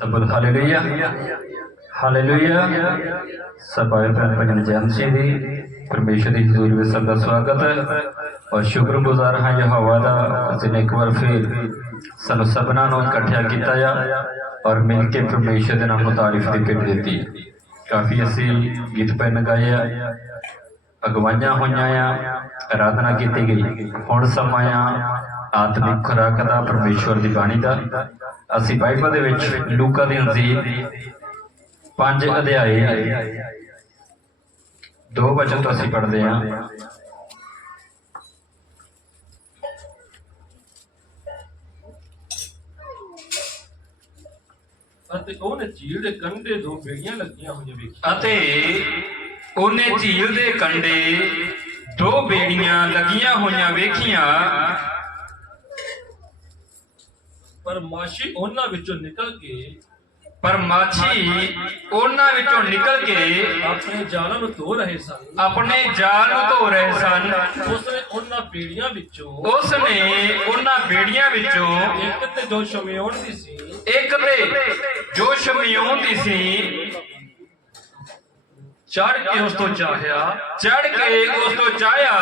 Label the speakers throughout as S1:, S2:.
S1: ਸਬਦ hallelujah hallelujah ਸਭਾ ਭੈਣ ਭਜਨ ਜੈਮਸੀ ਦੀ ਪਰਮੇਸ਼ਰ ਦੀ ਹਜ਼ੂਰ ਵਿੱਚ ਸਭ ਦਾ ਸਵਾਗਤ ਹੈ ਔਰ ਸ਼ੁਕਰਗੁਜ਼ਾਰ ਹਾਂ ਯਹੋਵਾ ਦਾ ਅਸੀਂ ਇੱਕ ਵਾਰ ਫਿਰ ਸਾਨੂੰ ਸਭਨਾਂ ਨੂੰ ਇਕੱਠਿਆ ਕੀਤਾ ਆ ਔਰ ਮਿਲ ਕੇ ਪਰਮੇਸ਼ਰ ਦੇ ਨਾਮ ਨੂੰ ਤਾਰੀਫ ਦੀ ਭੇਟ ਦਿੱਤੀ ਕਾਫੀ ਅਸੀਂ ਗੀਤ ਪੈਨ ਗਾਏ ਆ ਅਗਵਾਈਆਂ ਹੋਈਆਂ ਆ ਆਰਾਧਨਾ ਕੀਤੀ ਗਈ ਹੁਣ ਸਮਾਂ ਆ ਆਤਮਿਕ ਖੁਰਾਕ ਦਾ ਪਰਮੇਸ਼ਵਰ ਦੀ ਬਾਣੀ ਦਾ ਅਸੀਂ ਬਾਈਬਲ ਦੇ ਵਿੱਚ ਲੂਕਾ ਦੀ ਅੰਜੀਲ ਪੰਜ ਅਧਿਆਏ ਦੋ ਵਚਨ ਤੋਂ ਅਸੀਂ ਪੜ੍ਹਦੇ ਹਾਂ।
S2: ਅਤੇ ਉਹਨੇ ਝੀਲ ਦੇ ਕੰਢੇ ਦੋ ਬੇੜੀਆਂ ਲੱਗੀਆਂ ਹੋਈਆਂ ਵੇਖੀਆਂ।
S1: ਅਤੇ ਉਹਨੇ ਝੀਲ ਦੇ ਕੰਢੇ ਦੋ ਬੇੜੀਆਂ ਲੱਗੀਆਂ ਹੋਈਆਂ ਵੇਖੀਆਂ।
S2: ਪਰ ਮਾਸ਼ੀ ਉਹਨਾਂ ਵਿੱਚੋਂ ਨਿਕਲ ਕੇ
S1: ਪਰ ਮਾਛੀ ਉਹਨਾਂ ਵਿੱਚੋਂ ਨਿਕਲ ਕੇ
S2: ਆਪਣੇ ਜਾਲਾਂ ਨੂੰ ਧੋ ਰਹੇ ਸਨ।
S1: ਆਪਣੇ ਜਾਲ ਨੂੰ ਧੋ ਰਹੇ ਸਨ।
S2: ਉਸਨੇ ਉਹਨਾਂ ਬੇੜੀਆਂ ਵਿੱਚੋਂ
S1: ਉਸ ਨੇ ਉਹਨਾਂ ਬੇੜੀਆਂ ਵਿੱਚੋਂ
S2: ਇੱਕ ਤੇ ਜੋ ਸ਼ਮਿਉਣ ਦੀ ਸੀ
S1: ਇੱਕ ਤੇ ਜੋ ਸ਼ਮਿਉਨ ਦੀ ਸੀ
S2: ਚੜ ਕੇ ਉਸ ਤੋਂ ਚਾਹਿਆ
S1: ਚੜ ਕੇ ਉਸ ਤੋਂ ਚਾਹਿਆ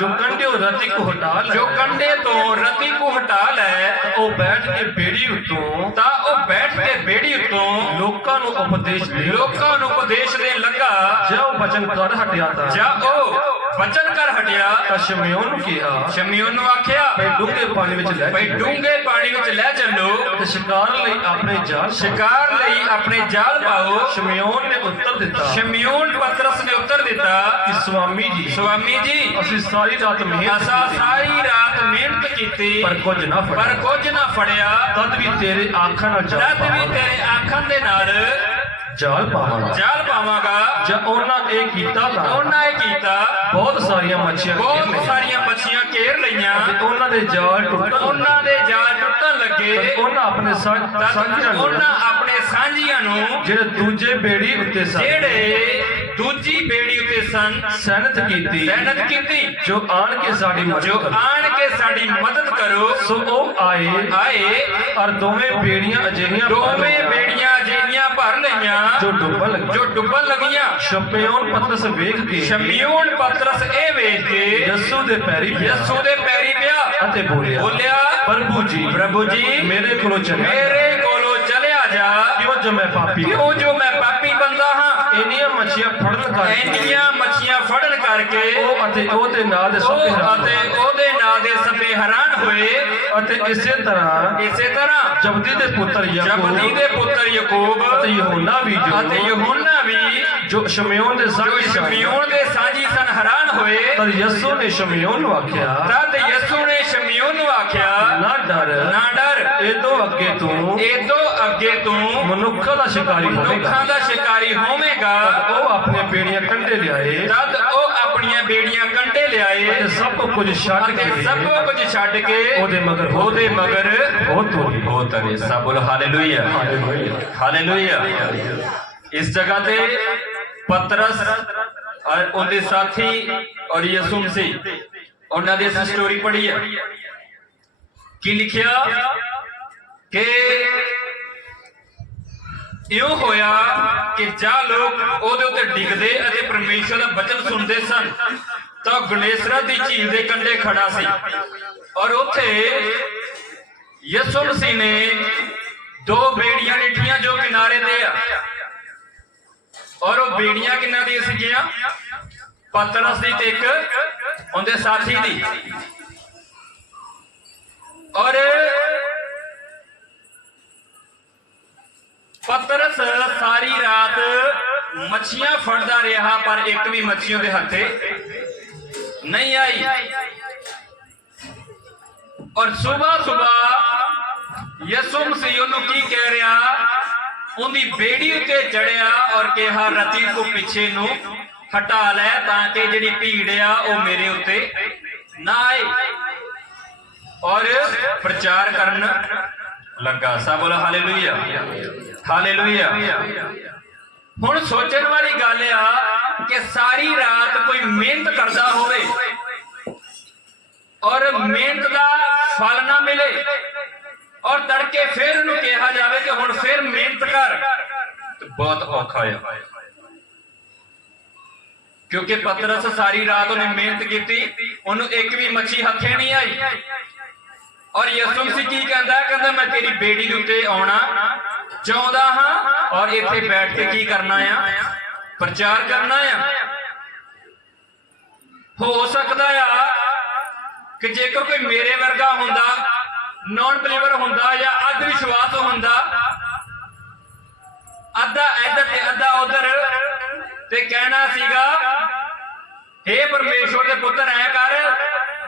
S2: ਜੋ ਕੰਢਿਓ ਰਤੀ ਕੋ ਹਟਾ ਲੈ।
S1: ਜੋ ਕੰਡੇ ਤੋਂ ਰਤੀ ਕੋ ਹਟਾ ਲੈ
S2: ਉਹ ਬੈਠ ਕੇ ਬੇੜੀ ਉੱਤੋਂ
S1: ਤਾਂ ਉਹ ਬੈਠ ਕੇ ਬੇੜੀ ਉੱਤੋਂ
S2: ਲੋਕਾਂ ਨੂੰ ਉਪਦੇਸ਼ ਦੇ
S1: ਲੋਕਾਂ ਨੂੰ ਉਪਦੇਸ਼ ਦੇਣ ਲੱਗਾ
S2: ਜਾਂ ਉਹ ਬਚਨ ਕਰ ਹਟਿਆ ਤਾਂ।
S1: ਜਾਂ ਉਹ ਬਚਨ ਕਰ ਹਟਿਆ।
S2: ਤਾਂ ਸ਼ਮਿਉਣ ਨੂੰ ਕਿਹਾ
S1: ਸ਼ਮਿਉਨ ਨੂੰ ਆਖਿਆ
S2: ਭਈ ਡੂੰਘੇ ਪਾਣੀ ਵਿੱਚ ਲੈ
S1: ਭਈ ਡੂੰਘੇ ਪਾਣੀ ਵਿੱਚ ਲੈ ਚੱਲੋ।
S2: ਤੇ ਸ਼ਿਕਾਰ ਲਈ ਆਪਣੇ ਜਾਲ
S1: ਸ਼ਿਕਾਰ ਲਈ ਆਪਣੇ ਜਾਲ ਪਾਓ।
S2: ਸ਼ਮਿਉਣ ਨੇ ਉੱਤਰ ਦਿੱਤਾ।
S1: ਸ਼ਮਿਉਨ ਪਤਰਸ ਨੇ ਉੱਤਰ ਦਿੱਤਾ
S2: ਕਿ ਸਵਾਮੀ ਜੀ
S1: ਸੁਆਮੀ ਜੀ
S2: ਅਸੀਂ ਸਾਰੀ ਰਾਤ ਮਿਹਨਤ
S1: ਅਸਾਂ ਸਾਰੀ ਰਾਤ ਮਿਹਨਤ ਕੀਤੀ।
S2: ਪਰ ਕੁਝ ਨਾ
S1: ਪਰ
S2: ਫੜਿਆ
S1: ਕੁਝ ਨਾ ਫੜਿਆ।
S2: ਤਦ ਵੀ ਤੇਰੇ ਆਖਾਂ ਨਾਲ ਜਾਲ
S1: ਤਦ ਵੀ ਤੇਰੇ ਆਖਣ ਦੇ ਨਾਲ
S2: ਜਾਲ ਪਾਵਾਂਗਾ।
S1: ਜਾਲ ਪਾਵਾਂਗਾ।
S2: ਜਾਂ ਉਹਨਾਂ ਇਹ ਕੀਤਾ ਤਾਂ
S1: ਉਹਨਾਂ ਇਹ ਕੀਤਾ।
S2: ਬਹੁਤ ਸਾਰੀਆਂ ਮੱਛੀਆਂ ਘੇਰ
S1: ਬਹੁਤ
S2: ਲਈਆਂ।
S1: ਸਾਰੀਆਂ ਮੱਛੀਆਂ ਘੇਰ ਲਈਆਂ।
S2: ਤੇ ਉਹਨਾਂ ਦੇ ਜਾਲ ਟੁੱਟਣ
S1: ਉਹਨਾਂ ਦੇ ਜਾਲ ਟੁੱਟਣ ਲੱਗੇ।
S2: ਤੇ ਉਹਨਾਂ ਆਪਣੇ
S1: ਤਦ
S2: ਸਾਂਝੀਆਂ ਨੂੰ
S1: ਉਹਨਾਂ ਆਪਣੇ ਸਾਂਝੀਆਂ ਨੂੰ
S2: ਜਿਹੜੇ ਦੂਜੇ ਬੇੜੀ ਉੱਤੇ ਸਨ।
S1: ਜਿਹੜੇ ਦੂਜੀ ਬੇੜੀ ਉੱਤੇ ਸਨ
S2: ਸੈਨਤ ਕੀਤੀ।
S1: ਸੈਨਤ ਕੀਤੀ।
S2: ਜੋ ਆਣ ਕੇ ਸਾਡੀ ਮਦਦ
S1: ਜੋ
S2: ਕਰੋ।
S1: ਆਣ ਕੇ ਸਾਡੀ ਮਦਦ ਕਰੋ।
S2: ਸੋ ਉਹ ਆਏ
S1: ਆਏ
S2: ਔਰ ਦੋਵੇਂ ਬੇੜੀਆਂ ਅਜਿਹੀਆਂ
S1: ਦੋਵੇਂ ਬੇੜੀਆਂ ਜਿਹੜੀਆਂ ਭਰ ਲਈਆਂ
S2: ਜੋ ਡੁੱਬਣ ਲੱਗੀਆਂ
S1: ਜੋ ਡੁੱਬਣ ਲੱਗੀਆਂ।
S2: ਸ਼ਪਿਓਨ ਪਤਰਸ ਵੇਖ ਕੇ।
S1: ਸ਼ਮਿਊਨ ਪਤਰਸ ਇਹ ਵੇਖ ਕੇ
S2: ਯਸੂ ਦੇ ਪੈਰੀ ਪਿਆ।
S1: ਯਸੂ ਦੇ ਪੈਰੀ ਪਿਆ।
S2: ਅਤੇ ਬੋਲਿਆ
S1: ਬੋਲਿਆ
S2: ਪ੍ਰਭੂ ਜੀ
S1: ਪ੍ਰਭੂ ਜੀ
S2: ਮੇਰੇ ਕੋਲੋਂ ਚੱਲਿਆ
S1: ਮੇਰੇ ਕੋਲੋਂ ਚਲਿਆ ਜਾ।
S2: ਕਿਉਂ ਜੋ ਮੈਂ ਪਾਪੀ ਹਾਂ।
S1: ਕਿਉਂ ਜੋ ਮੈਂ
S2: ਇੰਨੀਆਂ ਮੱਛੀਆਂ ਫੜਨ ਕਰਕੇ।
S1: ਇੰਨੀਆਂ ਮੱਛੀਆਂ ਫੜਨ ਕਰਕੇ
S2: ਉਹ ਅਤੇ ਉਹ ਤੇ ਨਾਲ ਦੇ ਸਭੇ
S1: ਉਹ ਅਤੇ ਉਹਦੇ ਨਾਂ ਦੇ ਸਭੇ ਹੈਰਾਨ ਹੋਏ।
S2: ਅਤੇ ਇਸੇ ਤਰ੍ਹਾਂ
S1: ਇਸੇ ਤਰ੍ਹਾਂ
S2: ਜਬਦੀ ਦੇ ਪੁੱਤਰ ਯਾਕੂਬ
S1: ਜਬਦੀ ਦੇ ਪੁੱਤਰ ਯਾਕੂਬ
S2: ਅਤੇ ਯਹੋਨਾ ਵੀ ਜੋ
S1: ਅਤੇ ਯਹੋਨਾ ਵੀ
S2: ਜੋ ਸ਼ਮਿਓਨ ਦੇ ਸਾਥੀ ਸਨ।
S1: ਸ਼ਮਿਊਨ ਦੇ ਸਾਜੀ ਸਨ ਹੈਰਾਨ ਹੋਏ।
S2: ਤਦ ਯਸੂ ਨੇ ਸ਼ਮਿਓਨ ਨੂੰ ਆਖਿਆ
S1: ਤਦ ਯਸੂ ਨੇ ਸ਼ਮਿਊਨ ਨੂੰ ਆਖਿਆ
S2: ਨਾ ਡਰ।
S1: ਨਾ ਡਰ।
S2: ਇਹ ਤੋਂ ਅੱਗੇ ਤੂੰ
S1: ਇਹ ਤੋਂ ਅੱਗੇ ਤੂੰ
S2: ਮਨੁੱਖਾਂ ਦਾ ਸ਼ਿਕਾਰੀ ਹੋਵੇਗਾ।
S1: ਲੋਕਾਂ ਦਾ ਸ਼ਿਕਾਰੀ ਹੋਵੇਂਗਾ।
S2: ਉਹ ਆਪਣੇ ਬੇੜੀਆਂ ਕੰਢੇ ਲਿਆਏ।
S1: ਤਦ ਉਹ ਆਪਣੀਆਂ ਬੇੜੀਆਂ ਕੰਢੇ ਲਿਆਏ।
S2: ਅਤੇ ਸਭ ਕੁਝ ਛੱਡ ਕੇ
S1: ਸਭ ਕੁਝ ਛੱਡ ਕੇ
S2: ਉਹਦੇ ਮਗਰ ਹੋ-
S1: ਉਹਦੇ ਮਗਰ
S2: ਉਹ ਤੋਰੀ
S1: ਹੋ ਤਰੇ ਸਭ ਬੋਲੋ ਹਾਲੇਲੂਇਆ। ਹਾਲੇਲੂਇਆ। ਇਸ ਜਗ੍ਹਾ ਤੇ ਪਤਰਸ ਔਰ ਉਹਦੇ ਸਾਥੀ ਔਰ ਯਿਸੂ ਮਸੀਹ ਉਹਨਾਂ ਦੀ ਅਸੀਂ ਸਟੋਰੀ ਪੜ੍ਹੀ ਹੈ। ਕਿ ਇਉਂ ਹੋਇਆ ਕਿ ਜਾ ਲੋਕ ਉਹਦੇ ਉੱਤੇ ਡਿੱਗਦੇ ਅਤੇ ਪਰਮੇਸ਼ਰ ਦਾ ਬਚਨ ਸੁਣਦੇ ਸਨ, ਤਾਂ ਗਣੇਸ਼ਰਾ ਦੀ ਝੀਲ ਦੇ ਕੰਢੇ ਖੜਾ ਸੀ। ਔਰ ਉੱਥੇ ਯਿਸੂ ਮਸੀਹ ਨੇ ਦੋ ਬੇੜੀਆਂ ਡਿੱਠੀਆਂ ਜੋ ਕਿਨਾਰੇ ਤੇ ਆ। ਔਰ ਉਹ ਬੇੜੀਆਂ ਕਿੰਨਾ ਦੀ ਸੀਗੀਆਂ? ਪਤਰਸ ਦੀ ਤੇ ਇੱਕ ਉਹਦੇ ਸਾਥੀ ਦੀ। ਔਰ ਪਤਰਸ ਸਾਰੀ ਰਾਤ ਮੱਛੀਆਂ ਫੜਦਾ ਰਿਹਾ, ਪਰ ਇੱਕ ਵੀ ਮੱਛੀ ਉਹਦੇ ਹੱਥੇ ਨਹੀਂ ਆਈ। ਔਰ ਸਵੇਰ ਸਵੇਰ ਯਿਸੂ ਮਸੀਹ ਉਹਨੂੰ ਕੀ ਕਹਿ ਰਿਹਾ? ਉਹਦੀ ਬੇੜੀ ਉੱਤੇ ਚੜਿਆ ਔਰ ਕਿਹਾ, ਰਤੀ ਕੋ ਪਿੱਛੇ ਨੂੰ ਹਟਾ ਲੈ ਤਾਂ ਕਿ ਜਿਹੜੀ ਭੀੜ ਆ, ਉਹ ਮੇਰੇ ਉੱਤੇ ਨਾ ਆਏ। ਔਰ ਪ੍ਰਚਾਰ ਕਰਨ ਲੱਗਾ ਸਭ ਬੋਲੋ ਹਾਲੇਲੂਇਆ। ਹਾਲੇਲੂਇਆ। ਹੁਣ ਸੋਚਣ ਵਾਲੀ ਗੱਲ ਆ ਕਿ ਸਾਰੀ ਰਾਤ ਕੋਈ ਮਿਹਨਤ ਕਰਦਾ ਹੋਵੇ ਔਰ ਮਿਹਨਤ ਦਾ ਫਲ ਨਾ ਮਿਲੇ ਔਰ ਤੜਕੇ ਫਿਰ ਉਹਨੂੰ ਕਿਹਾ ਜਾਵੇ ਕਿ ਹੁਣ ਫਿਰ ਮਿਹਨਤ ਕਰ। ਤੇ ਬਹੁਤ ਔਖਾ ਆ। ਕਿਉਂਕਿ ਪਤਰਸ ਸਾਰੀ ਰਾਤ ਉਹਨੇ ਮਿਹਨਤ ਕੀਤੀ, ਉਹਨੂੰ ਇੱਕ ਵੀ ਮੱਛੀ ਹੱਥੇ ਨਹੀਂ ਆਈ। ਔਰ ਯਿਸੂ ਮਸੀਹ ਕੀ ਕਹਿੰਦਾ? ਕਹਿੰਦਾ, ਮੈਂ ਤੇਰੀ ਬੇੜੀ ਦੇ ਉੱਤੇ ਆਉਣਾ ਚਾਹੁੰਦਾ ਹਾਂ ਔਰ ਇੱਥੇ ਬੈਠ ਕੇ ਕੀ ਕਰਨਾ ਆ? ਪ੍ਰਚਾਰ ਕਰਨਾ ਆ। ਹੋ ਸਕਦਾ ਆ ਕਿ ਜੇਕਰ ਕੋਈ ਮੇਰੇ ਵਰਗਾ ਹੁੰਦਾ ਨਾਨ ਬਲੀਵਰ ਹੁੰਦਾ ਜਾਂ ਅੱਧ ਵਿਸ਼ਵਾਸ ਹੁੰਦਾ, ਅੱਧਾ ਇੱਧਰ ਤੇ ਅੱਧਾ ਉਧਰ, ਤੇ ਕਹਿਣਾ ਸੀਗਾ हे ਪਰਮੇਸ਼ਵਰ ਦੇ ਪੁੱਤਰ, ਐ ਕਰ।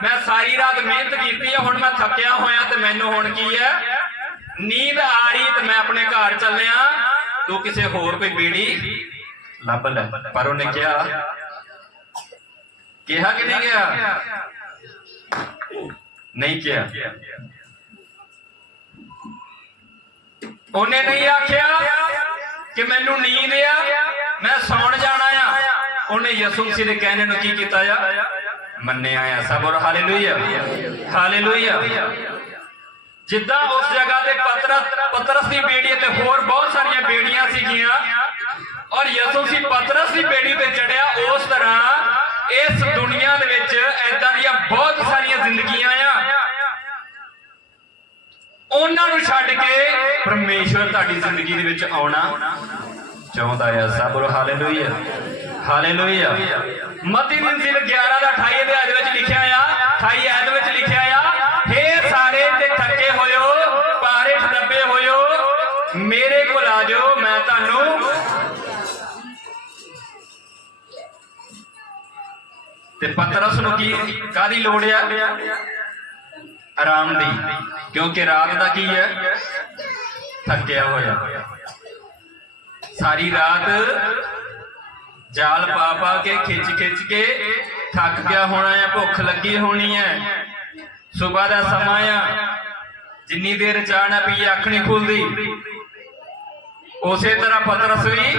S1: ਮੈਂ ਸਾਰੀ ਰਾਤ ਮਿਹਨਤ ਕੀਤੀ ਹੈ ਹੁਣ ਮੈਂ ਥੱਕਿਆ ਹੋਇਆ ਤੇ ਮੈਨੂੰ ਹੁਣ ਕੀ ਹੈ? ਨੀਂਦ ਆ ਰਹੀ ਤੇ ਮੈਂ ਆਪਣੇ ਘਰ ਚੱਲਿਆ। ਤੂੰ ਕਿਸੇ ਹੋਰ ਕੋਈ ਬੀੜੀ ਲੱਭ ਲੈ। ਪਰ ਉਹਨੇ ਕਿਹਾ ਕਿਹਾ ਕਿ ਨਹੀਂ ਗਿਆ ਨਹੀਂ ਕਿਹਾ। ਉਹਨੇ ਨਹੀਂ ਆਖਿਆ ਕਿ ਮੈਨੂੰ ਨੀਂਦ ਆ। ਮੈਂ ਉਹਨੇ ਯਿਸੂ ਮਸੀਹ ਦੇ ਕਹਿਣੇ ਨੂੰ ਕੀ ਕੀਤਾ ਆ? ਮੰਨਿਆ ਆ। ਸਬਰ ਹਾਲੇਲੂਇਆ। ਹਾਲੇਲੂਇਆ। ਜਿੱਦਾਂ ਉਸ ਜਗ੍ਹਾ ਤੇ ਪਤਰਸ ਪਤਰਸ ਦੀ ਬੇੜੀ ਤੇ ਹੋਰ ਬਹੁਤ ਸਾਰੀਆਂ ਬੇੜੀਆਂ ਸੀਗੀਆਂ ਔਰ ਯਿਸੂ ਮਸੀਹ ਪਤਰਸ ਦੀ ਬੇੜੀ ਤੇ ਚੜਿਆ, ਉਸ ਤਰ੍ਹਾਂ ਇਸ ਦੁਨੀਆ ਦੇ ਵਿੱਚ ਐਦਾਂ ਦੀਆਂ ਬਹੁਤ ਸਾਰੀਆਂ ਜ਼ਿੰਦਗੀਆਂ ਆ। ਉਹਨਾਂ ਨੂੰ ਛੱਡ ਕੇ ਪਰਮੇਸ਼ਵਰ ਤੁਹਾਡੀ ਜ਼ਿੰਦਗੀ ਦੇ ਵਿੱਚ ਆਉਣਾ। ਚਾਹੁੰਦਾ ਹੈ ਸਬਰ ਹਾਲੇਲੂਇਆ ਹਾਲੇਲੂਇਆ ਮਤੀ ਦੀ 11 ਦਾ 28 ਦੇ ਅਧ ਵਿੱਚ ਲਿਖਿਆ ਆ 28 ਐਦ ਵਿੱਚ ਲਿਖਿਆ ਆ हे ਸਾਰੇ ਤੇ ਥੱਕੇ ਹੋਇਓ ਭਾਰੇ ਦੱਬੇ ਹੋਇਓ, ਮੇਰੇ ਕੋਲ ਆ ਜਾਓ, ਮੈਂ ਤੁਹਾਨੂੰ ਤੇ ਪਤਰਸ ਨੂੰ ਕੀ ਕਾਦੀ ਲੋੜ ਆ? ਆਰਾਮ ਦੀ, ਕਿਉਂਕਿ ਰਾਤ ਦਾ ਕੀ ਹੈ? ਥੱਕਿਆ ਹੋਇਆ। ਸਾਰੀ ਰਾਤ ਜਾਲ ਪਾ ਪਾ ਕੇ, ਖਿੱਚ ਖਿੱਚ ਕੇ ਥੱਕ ਗਿਆ ਹੋਣਾ ਹੈ, ਭੁੱਖ ਲੱਗੀ ਹੋਣੀ ਹੈ। ਸਵੇਰ ਦਾ ਸਮਾਂ ਆ। ਜਿੰਨੀ ਦੇਰ ਚਾਹ ਨਾ ਪੀਏ, ਅੱਖ ਨਹੀਂ ਖੁੱਲਦੀ। ਉਸੇ ਤਰ੍ਹਾਂ ਪਤਰਸ ਵੀ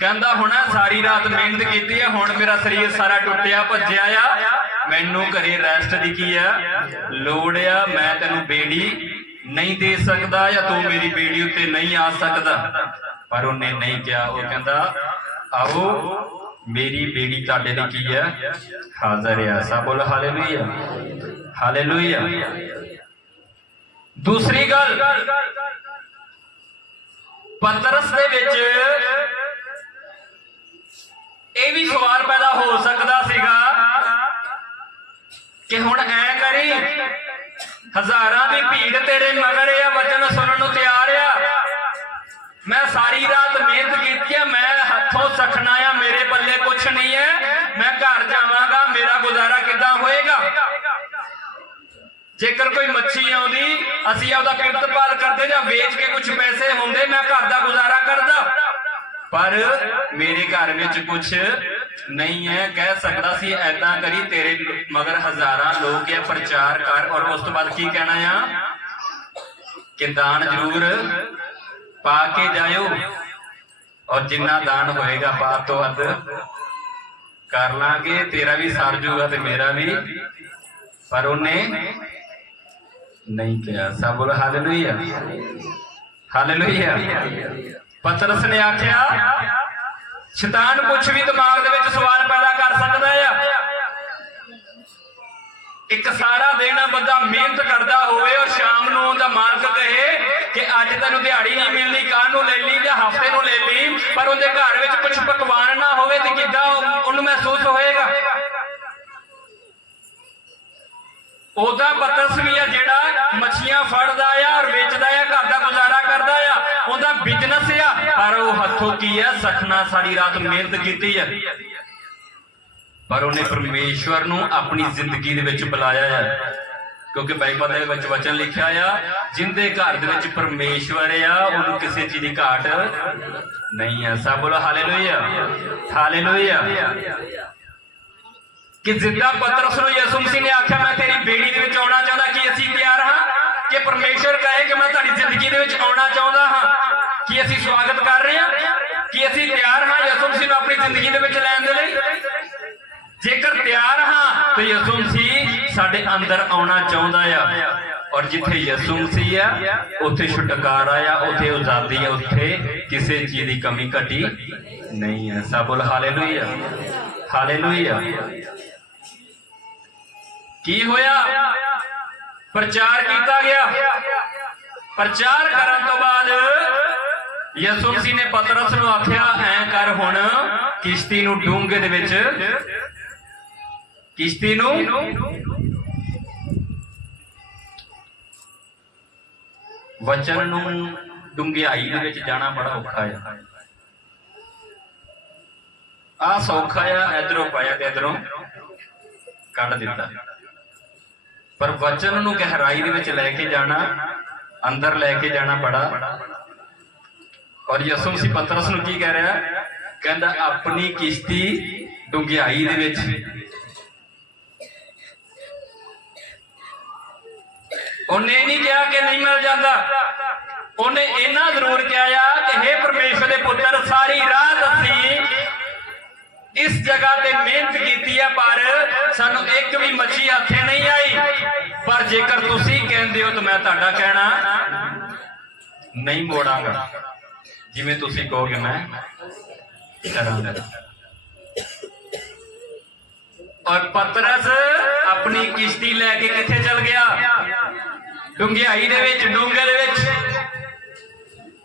S1: ਕਹਿੰਦਾ, ਹੋਣਾ ਸਾਰੀ ਰਾਤ ਮਿਹਨਤ ਕੀਤੀ ਹੈ ਹੁਣ ਮੇਰਾ ਸਰੀਰ ਸਾਰਾ ਟੁੱਟਿਆ, ਭੱਜਿਆ ਆ। ਮੈਨੂੰ ਘਰੇ ਰੈਸਟ ਦੀ ਕੀ ਆ? ਲੋੜ ਆ, ਮੈਂ ਤੈਨੂੰ ਬੇੜੀ ਨਹੀਂ ਦੇ ਸਕਦਾ ਜਾਂ ਤੂੰ ਮੇਰੀ ਬੇੜੀ ਉੱਤੇ ਨਹੀਂ ਆ ਸਕਦਾ। ਪਰ ਉਹਨੇ ਨਹੀਂ ਕਿਹਾ। ਉਹ ਕਹਿੰਦਾ, ਆਓ, ਮੇਰੀ ਬੇੜੀ ਤੁਹਾਡੇ ਲਈ ਕੀ ਹੈ? ਹਾਜ਼ਰ ਆ ਸਭ ਬੋਲ, ਹਾਲੇਲੂਇਆ। ਹਾਲੇਲੂਇਆ। ਦੂਸਰੀ ਗੱਲ, ਪਤਰਸ ਦੇ ਵਿੱਚ ਇਹ ਵੀ ਸਵਾਲ ਪੈਦਾ ਹੋ ਸਕਦਾ ਸੀਗਾ ਕਿ ਹੁਣ ਐ ਕਰੀ, ਹਜ਼ਾਰਾਂ ਦੀ ਭੀੜ ਤੇਰੇ ਮਗਰ ਆ, ਵਚਨ ਸੁਣਨ ਨੂੰ ਤਿਆਰ ਆ। ਮੈਂ ਸਾਰੀ ਰਾਤ ਮਿਹਨਤ ਕੀਤੀ ਆ ਮੈਂ ਹੱਥੋਂ ਸਖਣਾ ਆ, ਮੇਰੇ ਪੱਲੇ ਕੁਛ ਨਹੀਂ ਹੈ। ਮੈਂ ਘਰ ਜਾਵਾਂਗਾ, ਮੇਰਾ ਗੁਜ਼ਾਰਾ ਕਿੱਦਾਂ ਹੋਏਗਾ? ਜੇਕਰ ਕੋਈ ਮੱਛੀ ਆਉਂਦੀ, ਅਸੀਂ ਆਪਦਾ ਕਿਰਤਪਾਲ ਕਰਦੇ ਜਾਂ ਵੇਚ ਕੇ ਕੁਝ ਪੈਸੇ ਹੁੰਦੇ, ਮੈਂ ਘਰ ਦਾ ਗੁਜ਼ਾਰਾ ਕਰਦਾ। ਪਰ ਮੇਰੇ ਘਰ ਵਿੱਚ ਕੁਝ ਨਹੀਂ ਹੈ, ਕਹਿ ਸਕਦਾ ਸੀ ਐਦਾਂ ਕਰੀ, ਤੇਰੇ ਮਗਰ ਹਜ਼ਾਰਾਂ ਲੋਕ ਇਹ ਪ੍ਰਚਾਰ ਕਰ, ਔਰ ਉਸ ਤੋਂ ਬਾਅਦ ਕੀ ਕਹਿਣਾ ਆ? ਕਿ ਦਾਨ ਜ਼ਰੂਰ ਪਾ ਕੇ ਜਾਇਓ। ਔਰ ਜਿੰਨਾ ਦਾਨ ਹੋਏਗਾ ਬਾਤ ਤੋਂ ਵੱਧ ਕਰ ਲਾਂਗੇ। ਤੇਰਾ ਵੀ ਸਰ ਜੂਗਾ ਤੇ ਮੇਰਾ ਵੀ। ਪਰ ਉਹਨੇ ਨਹੀਂ ਕਿਹਾ। ਸਭ ਬੋਲ ਹਾਲੇਲੂਇਆ ਹਾਲੇਲੂਇਆ ਪਤਰਸ ਨੇ ਆਖਿਆ, ਸ਼ੈਤਾਨ ਕੁਝ ਵੀ ਦਿਮਾਗ ਦੇ ਵਿੱਚ ਸਵਾਲ ਪੈਦਾ ਕਰ ਸਕਦਾ ਆ। ਇੱਕ ਸਾਰਾ ਦਿਨ ਬੰਦਾ ਮਿਹਨਤ ਕਰਦਾ ਹੋਵੇ ਔਰ ਸ਼ਾਮ ਨੂੰ ਉਹਦਾ ਮਾਲਕ ਕਹੇ ਕਿ ਅੱਜ ਤੈਨੂੰ ਦਿਹਾੜੀ ਨਹੀਂ ਮਿਲਣੀ ਕੱਲ ਨੂੰ ਲੈ ਲਈ ਜਾਂ ਹਫ਼ਤੇ ਨੂੰ ਲੈ ਲਈ, ਪਰ ਉਹਦੇ ਘਰ ਵਿੱਚ ਕੁਝ ਪਕਵਾਨ ਨਾ ਹੋਵੇ ਤੇ ਕਿੱਦਾਂ ਉਹਨੂੰ ਮਹਿਸੂਸ ਹੋਏਗਾ? ਉਹਦਾ ਪਤਰਸ ਵੀ ਆ ਜਿਹੜਾ ਮੱਛੀਆਂ ਫੜਦਾ ਆ ਔਰ ਵੇਚਦਾ ਆ, ਘਰ ਦਾ ਗੁਜ਼ਾਰਾ ਕਰਦਾ ਆ। ਉਹਦਾ ਬਿਜ਼ਨਸ ਆ, ਪਰ ਉਹ ਹੱਥੋਂ ਕੀ ਆ? ਸਖਣਾ ਸਾਰੀ ਰਾਤ ਮਿਹਨਤ ਕੀਤੀ ਆ। ਪਰ ਉਹਨੇ ਪਰਮੇਸ਼ਵਰ ਨੂੰ ਆਪਣੀ ਜ਼ਿੰਦਗੀ ਦੇ ਵਿੱਚ ਬੁਲਾਇਆ ਹੈ ਕਿਉਂਕਿ ਬਾਈਬਲ ਦੇ ਵਿੱਚ ਵਚਨ ਲਿਖਿਆ ਆ, ਜਿੰਦੇ ਘਰ ਦੇ ਵਿੱਚ ਪਰਮੇਸ਼ਵਰ ਆ, ਉਹਨੂੰ ਕਿਸੇ ਚੀਜ਼ ਦੀ ਘਾਟ ਨਹੀਂ ਹੈ ਸਭ ਬੋਲੋ ਹਾਲੇਲੂਇਆ। ਹਾਲੇਲੂਇਆ। ਕਿ ਜਿੱਦਾਂ ਪਤਰਸ ਨੂੰ ਯਿਸੂ ਮਸੀਹ ਨੇ ਆਖਿਆ, ਮੈਂ ਤੇਰੀ ਬੇੜੀ ਦੇ ਵਿੱਚ ਆਉਣਾ ਚਾਹੁੰਦਾ, ਕਿ ਅਸੀਂ ਤਿਆਰ ਹਾਂ? ਕਿ ਪਰਮੇਸ਼ਵਰ ਕਹੇ ਕਿ ਮੈਂ ਤੁਹਾਡੀ ਜ਼ਿੰਦਗੀ ਦੇ ਵਿੱਚ ਆਉਣਾ ਚਾਹੁੰਦਾ ਹਾਂ? ਕਿ ਅਸੀਂ ਸਵਾਗਤ ਕਰ ਰਹੇ ਹਾਂ? ਕਿ ਅਸੀਂ ਤਿਆਰ ਹਾਂ ਯਿਸੂ ਮਸੀਹ ਨੂੰ ਆਪਣੀ ਜ਼ਿੰਦਗੀ ਦੇ ਵਿੱਚ ਲੈਣ ਦੇ ਲਈ? ਜੇਕਰ ਤਿਆਰ ਹਾਂ, ਤੇ ਯਿਸੂ ਮਸੀਹ ਸਾਡੇ ਅੰਦਰ ਆਉਣਾ ਚਾਹੁੰਦਾ ਆ। ਔਰ ਜਿੱਥੇ ਯਿਸੂ ਮਸੀਹ ਆ, ਉੱਥੇ ਛੁਟਕਾਰਾ ਆ, ਉੱਥੇ ਆਜ਼ਾਦੀ ਆ, ਉੱਥੇ ਕਿਸੇ ਚੀਜ਼ ਦੀ ਕਮੀ ਘਟੀ ਨਹੀਂ ਹੈ ਸਭ ਹਾਲੇਲੂਇਆ। ਹਾਲੇਲੂਇਆ। ਕੀ ਹੋਇਆ? ਪ੍ਰਚਾਰ ਕੀਤਾ ਗਿਆ। ਪ੍ਰਚਾਰ ਕਰਨ ਤੋਂ ਬਾਅਦ ਯਿਸੂ ਮਸੀਹ ਨੇ ਪਤਰਸ ਨੂੰ ਆਖਿਆ, ਐ ਕਰ ਹੁਣ, ਕਿਸ਼ਤੀ ਨੂੰ ਡੂੰਘੇ ਦੇ ਵਿੱਚ ਕਿਸ਼ਤੀ ਨੂੰ ਵਚਨ ਨੂੰ ਡੂੰਘਾਈ ਦੇ ਵਿੱਚ ਜਾਣਾ ਬੜਾ ਔਖਾ ਹੈ ਆ ਸੌਖਾ ਆ, ਇਧਰੋਂ ਪਾਇਆ ਤੇ ਇਧਰੋਂ ਕੱਢ ਦਿੱਤਾ। ਪਰ ਵਚਨ ਨੂੰ ਗਹਿਰਾਈ ਦੇ ਵਿੱਚ ਲੈ ਕੇ ਜਾਣਾ, ਅੰਦਰ ਲੈ ਕੇ ਜਾਣਾ ਬੜਾ। ਔਰ ਯਿਸੂ ਮਸੀਹ ਪਤਰਸ ਨੂੰ ਕੀ ਕਹਿ ਰਿਹਾ? ਕਹਿੰਦਾ, ਆਪਣੀ ਕਿਸ਼ਤੀ ਡੂੰਘਾਈ ਦੇ ਵਿੱਚ ਉਹਨੇ ਨਹੀਂ ਕਿਹਾ ਕਿ ਨਹੀਂ ਮਿਲ ਜਾਂਦਾ। ਉਹਨੇ ਇਹਨਾਂ ਜ਼ਰੂਰ ਕਿਹਾ ਆ ਕਿ हे ਪਰਮੇਸ਼ਰ ਦੇ ਪੁੱਤਰ, ਸਾਰੀ ਰਾਤ ਅਸੀਂ ਇਸ ਜਗ੍ਹਾ ਤੇ ਮਿਹਨਤ ਕੀਤੀ ਹੈ ਪਰ ਸਾਨੂੰ ਇੱਕ ਵੀ ਮੱਛੀ ਹੱਥੇ ਨਹੀਂ ਆਈ। ਪਰ ਜੇਕਰ ਤੁਸੀਂ ਕਹਿੰਦੇ ਹੋ ਤਾਂ ਮੈਂ ਤੁਹਾਡਾ ਕਹਿਣਾ ਨਹੀਂ ਮੋੜਾਂਗਾ। ਜਿਵੇਂ ਤੁਸੀਂ ਕਹੋਗੇ ਮੈਂ ਕਰਾਂਗਾ। ਔਰ ਪਤਰਸ ਆਪਣੀ ਕਿਸ਼ਤੀ ਲੈ ਕੇ ਕਿੱਥੇ ਚਲ ਗਿਆ? ਡੁੰਗਿਆਈ ਦੇ ਵਿੱਚ, ਡੂੰਘੇ ਵਿੱਚ।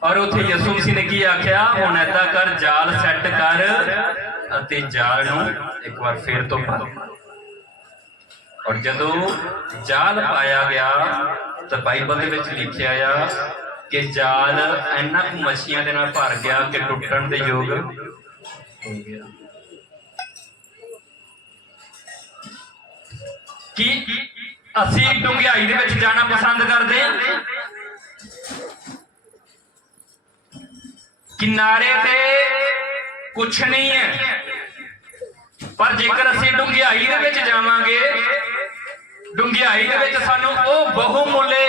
S1: ਔਰ ਉੱਥੇ ਯਿਸੂ ਮਸੀਹ ਨੇ ਕੀ ਆਖਿਆ? ਹੁਣ ਏਦਾਂ ਕਰ, ਜਾਲ ਸੈੱਟ ਕਰ ਅਤੇ ਜਾਲ ਨੂੰ ਇੱਕ ਵਾਰ ਫੇਰ ਤੋਂ ਪਾ ਔਰ ਜਦੋਂ ਜਾਲ ਪਾਇਆ ਗਿਆ, ਤਾਂ ਬਾਈਬਲ ਦੇ ਵਿੱਚ ਲਿਖਿਆ ਆ ਕਿ ਜਾਲ ਇੰਨਾ ਕੁ ਮੱਛੀਆਂ ਦੇ ਨਾਲ ਭਰ ਗਿਆ ਕਿ ਟੁੱਟਣ ਦੇ ਯੋਗ ਹੋ ਗਿਆ। ਕੀ ਅਸੀਂ ਡੁੰਗਿਆਈ ਦੇ ਵਿੱਚ ਜਾਣਾ ਪਸੰਦ ਕਰਦੇ ਕਿਨਾਰੇ ਤੇ ਕੁਛ ਨਹੀਂ ਹੈ। ਪਰ ਜੇਕਰ ਅਸੀਂ ਡੁੰਗਿਆਈ ਦੇ ਵਿੱਚ ਜਾਵਾਂਗੇ ਡੁੰਗਿਆਈ ਦੇ ਵਿੱਚ ਸਾਨੂੰ ਉਹ ਬਹੁਮੁੱਲੇ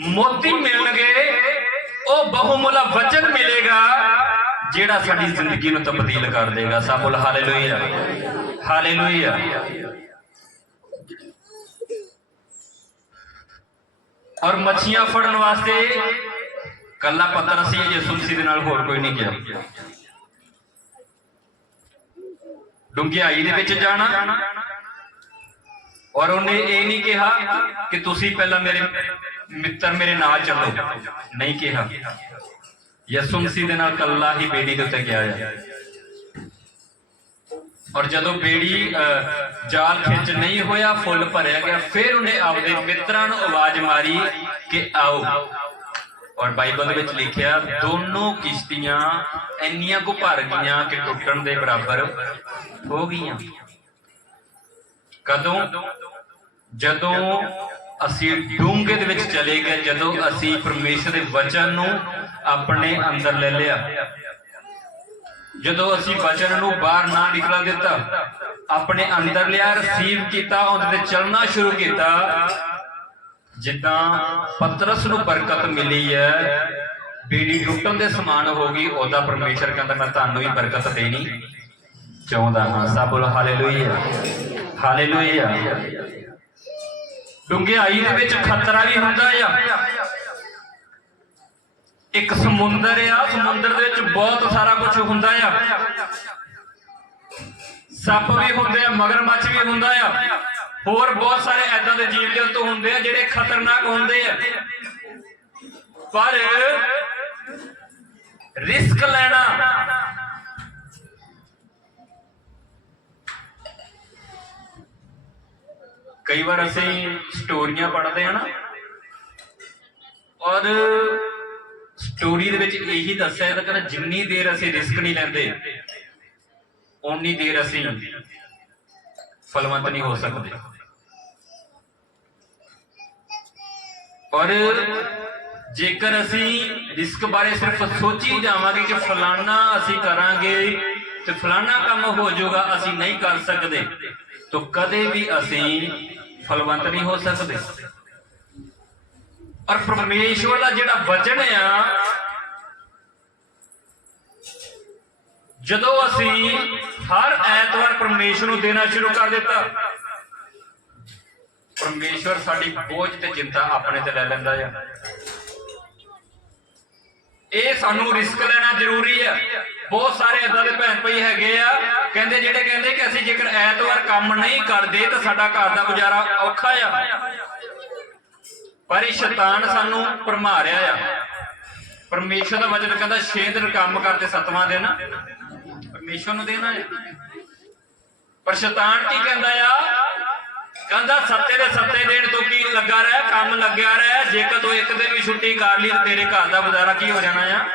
S1: ਮੋਤੀ ਮਿਲਣਗੇ, ਉਹ ਬਹੁਮੁੱਲਾ ਵਚਨ ਮਿਲੇਗਾ, ਜਿਹੜਾ ਸਾਡੀ ਜ਼ਿੰਦਗੀ ਨੂੰ ਤਬਦੀਲ ਕਰ ਦੇਗਾ। ਸਭ ਬੋਲ ਹਾਲੇਲੂਇਆ। ਹਾਲੇਲੂਇਆ। ਔਰ ਮੱਛੀਆਂ ਫੜਨ ਵਾਸਤੇ ਕੱਲਾ ਪੱਤਰ ਸੀ ਯਿਸੂ ਮਸੀਹ ਦੇ ਨਾਲ ਹੋਰ ਕੋਈ ਨਹੀਂ ਗਿਆ। ਡੁੰਗਿਆਈ ਦੇ ਵਿੱਚ ਜਾਣਾ। ਔਰ ਉਹਨੇ ਇਹ ਨਹੀਂ ਕਿਹਾ ਕਿ ਤੁਸੀਂ ਪਹਿਲਾਂ ਮੇਰੇ ਮਿੱਤਰ ਮੇਰੇ ਨਾਲ ਚੱਲੋ। ਨਹੀਂ ਕਿਹਾ। ਯਿਸੂ ਮਸੀਹ ਦੇ ਨਾਲ ਕੱਲਾ ਹੀ ਬੇੜੀ ਦੇ ਉੱਤੇ ਗਿਆ ਹੈ ਔਰ ਜਦੋਂ ਬੇੜੀ ਜਾਲ ਖਿੱਚ ਨਹੀਂ ਹੋਇਆ, ਫੁੱਲ ਭਰਿਆ ਗਿਆ, ਫਿਰ ਉਹਨੇ ਆਪਦੇ ਮਿੱਤਰਾਂ ਨੂੰ ਆਵਾਜ਼ ਮਾਰੀ ਕਿ ਆਓ। ਔਰ ਬਾਈਬਲ ਵਿੱਚ ਲਿਖਿਆ, ਦੋਨੋਂ ਕਿਸ਼ਤੀਆਂ ਇੰਨੀਆਂ ਕੁ ਭਰ ਗਈਆਂ ਕਿ ਟੁੱਟਣ ਦੇ ਬਰਾਬਰ ਹੋ ਗਈਆਂ। ਕਦੋਂ? ਜਦੋਂ ਅਸੀਂ ਡੂੰਘੇ ਦੇ ਵਿੱਚ ਚਲੇ ਗਏ, ਜਦੋਂ ਅਸੀਂ ਪਰਮੇਸ਼ਰ ਦੇ ਵਚਨ ਨੂੰ ਆਪਣੇ ਅੰਦਰ ਲੈ ਲਿਆ। ਜਦੋਂ ਅਸੀਂ ਵਚਨ ਨੂੰ ਬਾਹਰ ਨਾ ਨਿਕਲਣ ਦਿੱਤਾ, ਆਪਣੇ ਅੰਦਰ ਲਿਆ ਰਿਸੀਵ ਕੀਤਾ, ਉਹਦੇ ਤੇ ਚੱਲਣਾ ਸ਼ੁਰੂ ਕੀਤਾ, ਜਿੱਦਾਂ ਪਤਰਸ ਨੂੰ ਬਰਕਤ ਮਿਲੀ ਹੈ, ਬੀੜੀ ਟੁੱਟਣ ਦੇ ਸਮਾਨ ਹੋ ਗਈ, ਉਹਦਾ ਪਰਮੇਸ਼ਰ ਕਹਿੰਦਾ, ਮੈਂ ਤੁਹਾਨੂੰ ਹੀ ਬਰਕਤ ਦੇਣੀ ਚਾਹੁੰਦਾ ਹਾਂ ਸਭ ਬੋਲੋ ਹਾਲੇਲੂਇਆ ਹਾਲੇਲੂਇਆ। ਡੁੰਗਿਆਈ ਦੇ ਵਿੱਚ ਖਤਰਾ ਵੀ ਹੁੰਦਾ ਆ। ਇੱਕ ਸਮੁੰਦਰ ਆ, ਸਮੁੰਦਰ ਦੇ ਵਿੱਚ ਬਹੁਤ ਸਾਰਾ ਕੁਝ ਹੁੰਦਾ ਆ। ਸੱਪ ਵੀ ਹੁੰਦੇ ਆ, ਮਗਰਮੱਛ ਵੀ ਹੁੰਦਾ ਆ। ਹੋਰ ਬਹੁਤ ਸਾਰੇ ਐਦਾਂ ਦੇ ਜੀਵ ਜੰਤੂ ਹੁੰਦੇ ਆ, ਜਿਹੜੇ ਖਤਰਨਾਕ ਹੁੰਦੇ ਆ। ਪਰ ਰਿਸਕ ਲੈਣਾ ਕਈ ਵਾਰ ਅਸੀਂ ਸਟੋਰੀਆਂ ਪੜ੍ਹਦੇ ਆ ਨਾ। ਔਰ ਸਟੋਰੀ ਦੇ ਵਿੱਚ ਇਹੀ ਦੱਸਿਆ ਜਾਂਦਾ ਕਿ ਜਿੰਨੀ ਦੇਰ ਅਸੀਂ ਰਿਸਕ ਨਹੀਂ ਲੈਂਦੇ, ਓਨੀ ਦੇਰ ਅਸੀਂ ਫਲਵੰਤ ਨਹੀਂ ਹੋ ਸਕਦੇ। ਔਰ ਜੇਕਰ ਅਸੀਂ ਰਿਸਕ ਬਾਰੇ ਸਿਰਫ ਸੋਚੀ ਜਾਵਾਂਗੇ ਕਿ ਫਲਾਨਾ ਅਸੀਂ ਕਰਾਂਗੇ ਤੇ ਫਲਾਨਾ ਕੰਮ ਹੋ ਜਾਊਗਾ, ਅਸੀਂ ਨਹੀਂ ਕਰ ਸਕਦੇ, ਤਾਂ ਕਦੇ ਵੀ ਅਸੀਂ ਫਲਵੰਤ ਨਹੀਂ ਹੋ ਸਕਦੇ। ਔਰ ਪਰਮੇਸ਼ਵਰ ਦਾ ਜਿਹੜਾ ਵਚਨ ਆ, ਜਦੋਂ ਅਸੀਂ ਹਰ ਐਤਵਾਰ ਪਰਮੇਸ਼ਵਰ ਨੂੰ ਦੇਣਾ ਸ਼ੁਰੂ ਕਰ ਦਿੱਤਾ, ਪਰਮੇਸ਼ਵਰ ਸਾਡੀ ਬੋਝ ਤੇ ਚਿੰਤਾ ਆਪਣੇ ਤੇ ਲੈ ਲੈਂਦਾ ਆ। ਇਹ ਸਾਨੂੰ ਰਿਸਕ ਲੈਣਾ ਜ਼ਰੂਰੀ ਆ। ਬਹੁਤ ਸਾਰੇ ਏਦਾਂ ਦੇ ਭੈਣ ਭਾਈ ਹੈਗੇ ਆ, ਕਹਿੰਦੇ ਜਿਹੜੇ ਕਹਿੰਦੇ ਕਿ ਅਸੀਂ ਜੇਕਰ ਐਤਵਾਰ ਕੰਮ ਨਹੀਂ ਕਰਦੇ ਤਾਂ ਸਾਡਾ ਘਰ ਦਾ ਗੁਜ਼ਾਰਾ ਔਖਾ ਆ। ਪਰ ਇਹ ਸ਼ੈਤਾਨ ਸਾਨੂੰ ਭਰਮਾ ਰਿਹਾ ਆ। ਪਰਮੇਸ਼ਵਰ ਦਾ ਵਚਨ ਕਹਿੰਦਾ, ਛੇ ਦਿਨ ਕੰਮ ਕਰਦੇ ਸੱਤਵਾਂ ਦਿਨ। ਪਰਮੇਸ਼ਵਰ ਨੂੰ ਦੇਣਾ ਹੈ। ਪਰ ਸ਼ੈਤਾਨ ਕੀ ਕਹਿੰਦਾ ਆ? ਕਹਿੰਦਾ, ਸੱਤੇ ਦੇ ਸੱਤੇ ਦਿਨ ਤੂੰ ਕੀ ਲੱਗਾ ਰਹਿ? ਕੰਮ ਲੱਗਿਆ ਰਹਿ। ਜੇਕਰ ਤੂੰ ਇੱਕ ਦਿਨ ਵੀ ਛੁੱਟੀ ਕਰ ਲਈ ਤਾਂ ਤੇਰੇ ਘਰ ਦਾ ਗੁਜ਼ਾਰਾ ਕੀ ਹੋ ਜਾਣਾ ਆ?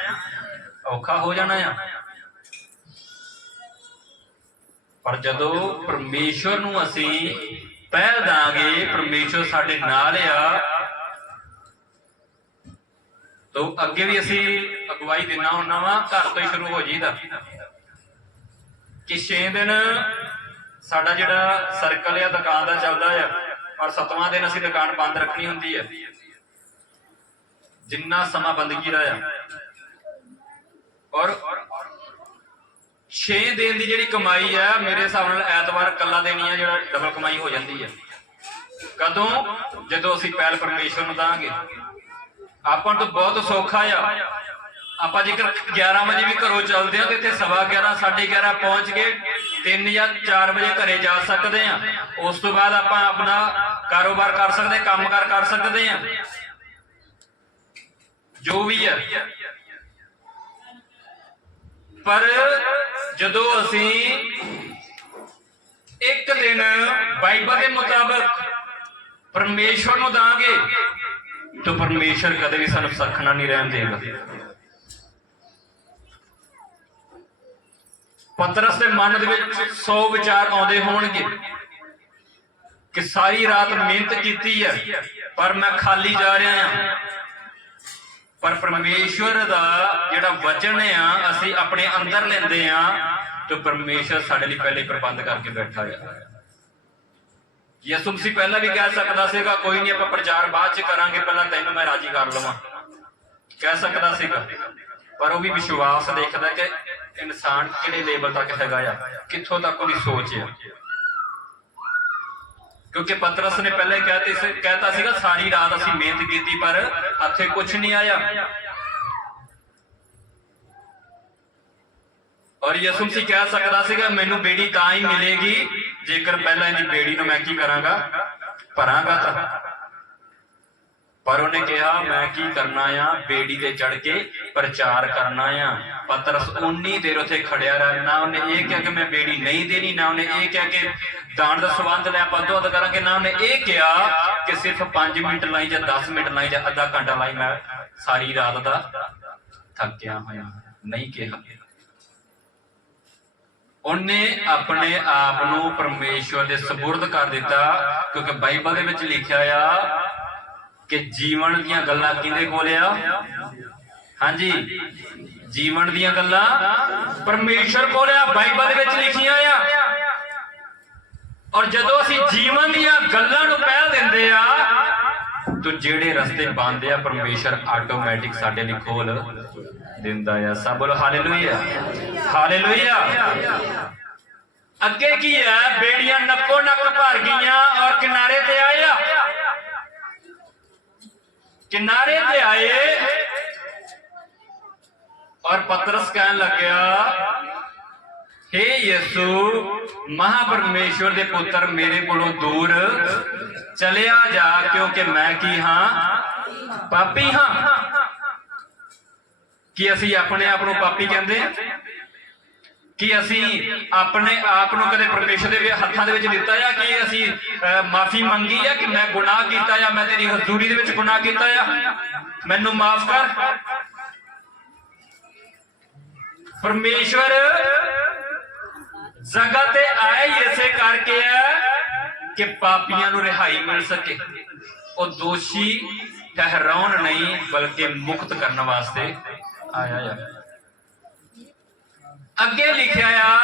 S1: ਔਖਾ ਹੋ ਜਾਣਾ ਆ। ਪਰ ਜਦੋਂ ਪਰਮੇਸ਼ਵਰ ਨੂੰ ਅਸੀਂ ਪਹਿਲ ਦਾਂਗੇ ਪਰਮੇਸ਼ਵਰ ਸਾਡੇ ਨਾਲ ਆ ਤੋ ਅੱਗੇ ਵੀ ਅਸੀਂ ਅਗਵਾਈ ਦੇਣਾ ਹੁੰਨਾ ਵਾ, ਘਰ ਤੋਂ ਹੀ ਸ਼ੁਰੂ ਹੋ ਜੀਦਾ ਕਿ 6 ਦਿਨ ਸਾਡਾ ਜਿਹੜਾ ਸਰਕਲ ਆ, ਦੁਕਾਨ ਦਾ ਚੱਲਦਾ ਆ, ਔਰ ਸੱਤਵਾਂ ਦਿਨ ਅਸੀਂ ਦੁਕਾਨ ਬੰਦ ਰੱਖਣੀ ਹੁੰਦੀ ਹੈ ਜਿੰਨਾ ਸਮਾਂ ਬੰਦਗੀ ਦਾ ਆ। ਔਰ 6 ਦਿਨ ਦੀ ਜਿਹੜੀ ਕਮਾਈ ਆ, ਮੇਰੇ ਹਿਸਾਬ ਨਾਲ ਐਤਵਾਰ ਕੱਲਾ ਦਿਨ ਆ, ਜਿਹੜਾ ਡਬਲ ਕਮਾਈ ਹੋ ਜਾਂਦੀ ਹੈ ਕਦੋਂ? ਜਦੋਂ ਅਸੀਂ ਪਹਿਲ ਪਰਮੇਸ਼ਵਰ ਨੂੰ ਦਾਂਗੇ। ਆਪਾਂ ਤੋਂ ਬਹੁਤ ਸੌਖਾ ਆ। ਆਪਾਂ ਜੇਕਰ 11 ਵਜੇ ਵੀ ਘਰੋਂ ਚੱਲਦੇ ਆ ਤੇ ਇੱਥੇ ਸਵਾ 11 11:30 ਪਹੁੰਚ ਕੇ 3 ਜਾਂ 4 ਵਜੇ ਘਰੇ ਜਾ ਸਕਦੇ ਆ ਉਸ ਤੋਂ ਬਾਅਦ ਆਪਾਂ ਆਪਣਾ ਕਾਰੋਬਾਰ ਕਰ ਸਕਦੇ ਕੰਮਕਾਰ ਕਰ ਸਕਦੇ ਆ ਜੋ ਵੀ ਆ। ਪਰ ਜਦੋਂ ਅਸੀਂ ਇੱਕ ਦਿਨ ਬਾਈਬਲ ਦੇ ਮੁਤਾਬਕ ਪਰਮੇਸ਼ਵਰ ਨੂੰ ਦਾਂਗੇ ਤਾਂ ਪਰਮੇਸ਼ਵਰ ਕਦੇ ਵੀ ਸਾਨੂੰ ਸਖਣਾ ਨਹੀਂ ਰਹਿਣ ਦੇਗਾ। ਪਤਰਸ ਦੇ ਮਨ ਦੇ ਵਿੱਚ 100 ਵਿਚਾਰ ਆਉਂਦੇ ਹੋਣਗੇ ਕਿ ਸਾਰੀ ਰਾਤ ਮਿਹਨਤ ਕੀਤੀ ਹੈ, ਪਰ ਮੈਂ ਖਾਲੀ ਜਾ ਰਿਹਾ ਹਾਂ। ਪਰ ਪਰਮੇਸ਼ਵਰ ਦਾ ਜਿਹੜਾ ਵਚਨ ਆ ਅਸੀਂ ਆਪਣੇ ਅੰਦਰ ਲੈਂਦੇ ਆ ਤੇ ਪਰਮੇਸ਼ਵਰ ਸਾਡੇ ਲਈ ਪਹਿਲੇ ਪ੍ਰਬੰਧ ਕਰਕੇ ਬੈਠਾ ਹੈ ਯਿਸੂ ਮਸੀਹ ਪਹਿਲਾਂ ਵੀ ਕਹਿ ਸਕਦਾ ਸੀਗਾ, ਕੋਈ ਨਹੀਂ ਆਪਾਂ ਪ੍ਰਚਾਰ ਬਾਅਦ ਚ ਕਰਾਂਗੇ, ਪਹਿਲਾਂ ਤੈਨੂੰ ਮੈਂ ਰਾਜੀ ਕਰ ਲਵਾਂ। ਕਹਿ ਸਕਦਾ ਸੀਗਾ। ਪਰ ਉਹ ਵੀ ਵਿਸ਼ਵਾਸ ਦੇਖਦਾ ਕਿ ਇਨਸਾਨ ਕਿਹੜੇ ਲੈਵਲ ਤੱਕ ਹੈਗਾ ਆ, ਕਿੱਥੋਂ ਤੱਕ ਉਹਦੀ ਸੋਚ ਆ। ਕਿਉਂਕਿ ਪਤਰਸ ਨੇ ਪਹਿਲਾਂ ਹੀ ਕਹਿਤੇ ਸੀ ਕਹਿਤਾ ਸੀਗਾ, ਸਾਰੀ ਰਾਤ ਅਸੀਂ ਮਿਹਨਤ ਕੀਤੀ, ਪਰ ਹੱਥੇ ਕੁਝ ਨਹੀਂ ਆਇਆ। ਔਰ ਯਿਸੂ ਮਸੀਹ ਕਹਿ ਸਕਦਾ ਸੀਗਾ, ਮੈਨੂੰ ਬੇੜੀ ਤਾਂ ਹੀ ਮਿਲੇਗੀ, ਜੇਕਰ ਪਹਿਲਾਂ ਇਹਦੀ ਬੇੜੀ ਨੂੰ ਮੈਂ ਕੀ ਕਰਾਂਗਾ? ਭਰਾਂਗਾ ਤਾਂ। ਪਰ ਉਹਨੇ ਕਿਹਾ, ਮੈਂ ਕੀ ਕਰਨਾ ਆ? ਬੇੜੀ ਤੇ ਚੜ ਕੇ ਪ੍ਰਚਾਰ ਕਰਨਾ ਆ। ਪਤਰਸ ਉਨੀ ਦੇਰ ਉੱਥੇ ਖੜਿਆ ਰਿਹਾ, ਨਾ ਉਹਨੇ ਇਹ ਕਿਹਾ ਕਿ ਮੈਂ ਬੇੜੀ ਨਹੀਂ ਦੇਣੀ, ਨਾ ਉਹਨੇ ਇਹ ਕਿਹਾ ਕਿ ਦਾਨ ਦਾ ਸਬੰਧ ਲੈ ਆਪਾਂ ਦੁੱਧ ਕਰਾਂਗੇ, ਨਾ ਉਹਨੇ ਇਹ ਕਿਹਾ ਕਿ ਸਿਰਫ 5 ਮਿੰਟ ਲਾਈ ਜਾਂ 10 ਮਿੰਟ ਲਾਈ ਜਾਂ ਅੱਧਾ ਘੰਟਾ ਲਾਈ, ਮੈਂ ਸਾਰੀ ਰਾਤ ਦਾ ਥੱਕਿਆ ਹੋਇਆ, ਨਹੀਂ ਕਿਹਾ। ਉਹਨੇ ਆਪਣੇ ਆਪ ਨੂੰ ਪਰਮੇਸ਼ਵਰ ਦੇ ਸਪੁਰਦ ਕਰ ਦਿੱਤਾ, ਕਿਉਂਕਿ ਬਾਈਬਲ ਦੇ ਵਿੱਚ ਲਿਖਿਆ ਆ ਕਿ ਜੀਵਨ ਦੀਆਂ ਗੱਲਾਂ ਕਿਹਦੇ ਕੋਲ ਆ? ਹਾਂਜੀ, ਜੀਵਨ ਦੀਆਂ ਗੱਲਾਂ ਪਰਮੇਸ਼ਵਰ ਕੋਲ ਆ, ਬਾਈਬਲ ਦੇ ਵਿੱਚ ਲਿਖੀਆਂ ਆ। ਔਰ ਜਦੋਂ ਅਸੀਂ ਜੀਵਨ ਦੀਆਂ ਗੱਲਾਂ ਨੂੰ ਪਹਿਲ ਦਿੰਦੇ ਆ, ਤਾਂ ਜਿਹੜੇ ਰਸਤੇ ਬੰਦ ਆ, ਪਰਮੇਸ਼ਵਰ ਆਟੋਮੈਟਿਕ ਸਾਡੇ ਲਈ ਖੋਲ। ਦਿੰਦਾ ਆ। ਸਭ ਬੋਲੋ ਹਾਲੇਲੂਇਆ। ਹਾਲੇਲੂਇਆ। ਅੱਗੇ ਕੀ ਹੈ? ਬੇੜੀਆਂ ਨੱਕੋ ਨੱਕ ਭਰ ਗਈਆਂ ਔਰ ਕਿਨਾਰੇ ਤੇ ਆਇਆ ਕਿਨਾਰੇ ਤੇ ਆਏ ਔਰ ਪਤਰਸ ਕਹਿਣ ਲੱਗਿਆ हे ਯਿਸੂ, ਮਹਾਪਰਮੇਸ਼ਵਰ ਦੇ ਪੁੱਤਰ ਮੇਰੇ ਕੋਲੋਂ ਦੂਰ ਚਲਿਆ ਜਾ, ਕਿਉਂਕਿ ਮੈਂ ਕੀ ਹਾਂ? ਪਾਪੀ ਹਾਂ। ਕੀ ਅਸੀਂ ਆਪਣੇ ਆਪ ਨੂੰ ਪਾਪੀ ਕਹਿੰਦੇ ਹਾਂ? ਕਿ ਅਸੀਂ ਆਪਣੇ ਆਪ ਨੂੰ ਕਦੇ ਪਰਮੇਸ਼ਰ ਦੇ ਹੱਥਾਂ ਦੇ ਵਿੱਚ ਦਿੱਤਾ ਆ ਕਿ ਅਸੀਂ ਮਾਫੀ ਮੰਗੀ ਆ ਕਿ ਮੈਂ ਗੁਨਾਹ ਕੀਤਾ ਆ ਮੈਂ ਤੇਰੀ ਹਜ਼ੂਰੀ ਦੇ ਵਿੱਚ ਗੁਨਾਹ ਕੀਤਾ ਆ ਮੈਨੂੰ ਮਾਫ ਕਰ। ਪਰਮੇਸ਼ਵਰ ਜਗ੍ਹਾ ਤੇ ਆਏ ਇਸੇ ਕਰਕੇ ਹੈ ਕਿ ਪਾਪੀਆਂ ਨੂੰ ਰਿਹਾਈ ਮਿਲ ਸਕੇ। ਉਹ ਦੋਸ਼ੀ ਠਹਿਰਾਉਣ ਨਹੀਂ, ਬਲਕਿ ਮੁਕਤ ਕਰਨ ਵਾਸਤੇ ਆਇਆ ਆ। ਅੱਗੇ ਲਿਖਿਆ ਆ,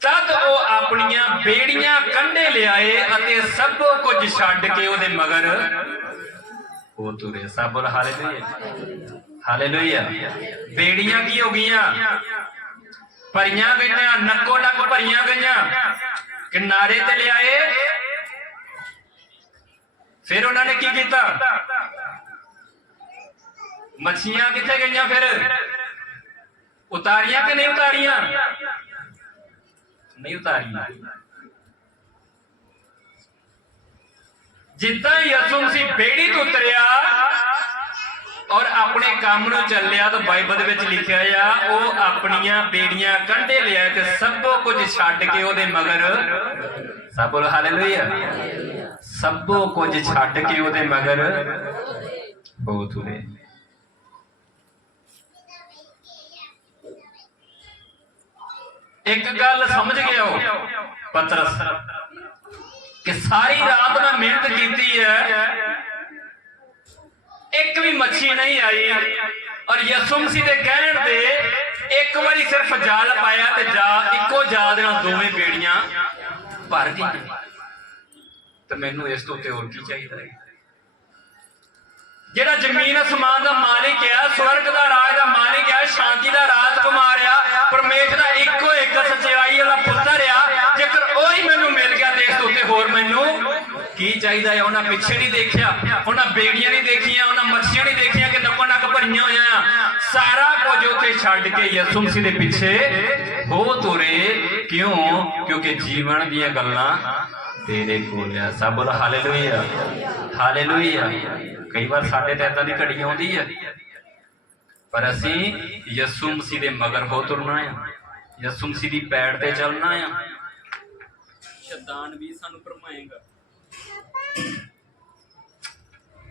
S1: ਤਦ ਉਹ ਆਪਣੀਆਂ ਬੇੜੀਆਂ ਕੰਢੇ ਲਿਆਏ ਅਤੇ ਸਭ ਕੁਝ ਛੱਡ ਕੇ ਉਹਦੇ ਮਗਰ ਉਹ ਤੁਰੇ ਸਭ ਬੋਲ ਹਾਲੇਲੂਇਆ। ਹਾਲੇਲੂਇਆ। ਬੇੜੀਆਂ ਕੀ ਹੋ ਗਈਆਂ? ਭਰੀਆਂ ਗਈਆਂ, ਨੱਕੋ ਨੱਕ ਭਰੀਆਂ ਗਈਆਂ। ਕਿਨਾਰੇ ਤੇ ਲਿਆਏ। ਫਿਰ ਉਹਨਾਂ ਨੇ ਕੀ ਕੀਤਾ? ਮੱਛੀਆਂ ਕਿੱਥੇ ਗਈਆਂ ਫਿਰ? ਉਤਾਰੀਆਂ ਕਿ ਨਹੀਂ ਉਤਾਰੀਆਂ? ਨਹੀਂ ਉਤਾਰੀਆਂ। ਜਿੱਦਾਂ ਯਿਸੂ ਮਸੀਹ ਬੇੜੀ ਤੋਂ ਉਤਰਿਆ ਔਰ ਆਪਣੇ ਕੰਮ ਨੂੰ ਚੱਲਿਆ ਤਾਂ ਬਾਈਬਲ ਵਿੱਚ ਲਿਖਿਆ ਆ, ਉਹ ਆਪਣੀਆਂ ਬੇੜੀਆਂ ਕੰਢੇ ਲਿਆ ਤੇ ਸਭੋ ਕੁਝ ਛੱਡ ਕੇ ਉਹਦੇ ਮਗਰ ਸਭ ਬੋਲ ਹਾਲੇਲੂਇਆ। ਸਭੋ ਕੁਝ ਛੱਡ ਕੇ ਉਹਦੇ ਮਗਰ ਬਹੁਤ ਤੁਰੇ ਇੱਕ ਗੱਲ ਸਮਝ ਗਿਆ ਉਹ ਪਤਰਸ, ਕਿ ਸਾਰੀ ਰਾਤ ਮੈਂ ਮਿਹਨਤ ਕੀਤੀ ਹੈ, ਇੱਕ ਵੀ ਮੱਛੀ ਨਹੀਂ ਆਈ। ਔਰ ਯਿਸੂ ਮਸੀਹ ਦੇ ਕਹਿਣ ਤੇ ਇੱਕ ਵਾਰੀ ਸਿਰਫ ਜਾਲ ਪਾਇਆ ਤੇ ਜਾ, ਇੱਕੋ ਜਾਲ ਦੇ ਨਾਲ ਦੋਵੇਂ ਬੇੜੀਆਂ ਭਰ ਗਈਆਂ ਤੇ ਮੈਨੂੰ ਇਸ ਤੋਂ ਉੱਤੇ ਹੋਰ ਕੀ ਚਾਹੀਦਾ ਹੈ? ਜਿਹੜਾ ਜ਼ਮੀਨ ਅਸਮਾਨ ਦਾ ਮਾਲਿਕ ਹੈ ਸਵਰਗ ਦਾ ਰਾਜ ਦਾ ਮਾਲਿਕ ਹੈ ਸ਼ਾਂਤੀ ਦਾ ਰਾਜ ਆ, ਪਰਮੇਸ਼ਰ ਦਾ ਇੱਕੋ ਇੱਕ ਸੱਚਾਈ ਵਾਲਾ ਪੁੱਤਰ ਆ, ਜੇਕਰ ਉਹ ਹੀ ਮੈਨੂੰ ਮਿਲ ਗਿਆ ਤੇ ਤੋਂ ਉੱਤੇ, ਹੋਰ ਮੈਨੂੰ ਕੀ ਚਾਹੀਦਾ ਹੈ ਉਹਨਾਂ ਪਿੱਛੇ ਨਹੀਂ ਦੇਖਿਆ, ਉਹਨਾਂ ਬੇੜੀਆਂ ਨਹੀਂ ਦੇਖੀਆਂ, ਉਹਨਾਂ ਮੱਛੀਆਂ ਨਹੀਂ ਦੇਖੀਆਂ ਕਿ ਨੱਕੋ ਨੱਕ ਭਰੀਆਂ ਹੋਈਆਂ ਆ। ਸਾਰਾ ਕੁਝ ਉੱਥੇ ਛੱਡ ਕੇ ਯਿਸੂ ਮਸੀਹ ਦੇ ਪਿੱਛੇ ਹੋ ਤੁਰੇ ਕਿਉਂ? ਕਿਉਂਕਿ ਜੀਵਨ ਦੀਆਂ ਗੱਲਾਂ ਤੇਰੇ ਕੋਲ ਆ। ਸਭ ਬੋਲ ਹਾਲੇਲੂਇਆ। ਹਾਲੇਲੂਇਆ। ਕਈ ਵਾਰ ਸਾਡੇ ਤੇ ਏਦਾਂ ਦੀ ਘੜੀ ਆਉਂਦੀ ਹੈ ਪਰ ਅਸੀਂ ਯਿਸੂ ਮਸੀਹ ਦੇ ਮਗਰ ਹੋ ਤੁਰਨਾ ਆ। ਯਿਸੂ ਮਸੀਹ ਦੀ ਪੈੜ ਤੇ ਚੱਲਣਾ ਆ। ਸ਼ੈਤਾਨ ਵੀ ਸਾਨੂੰ ਭਰਮਾਏਗਾ।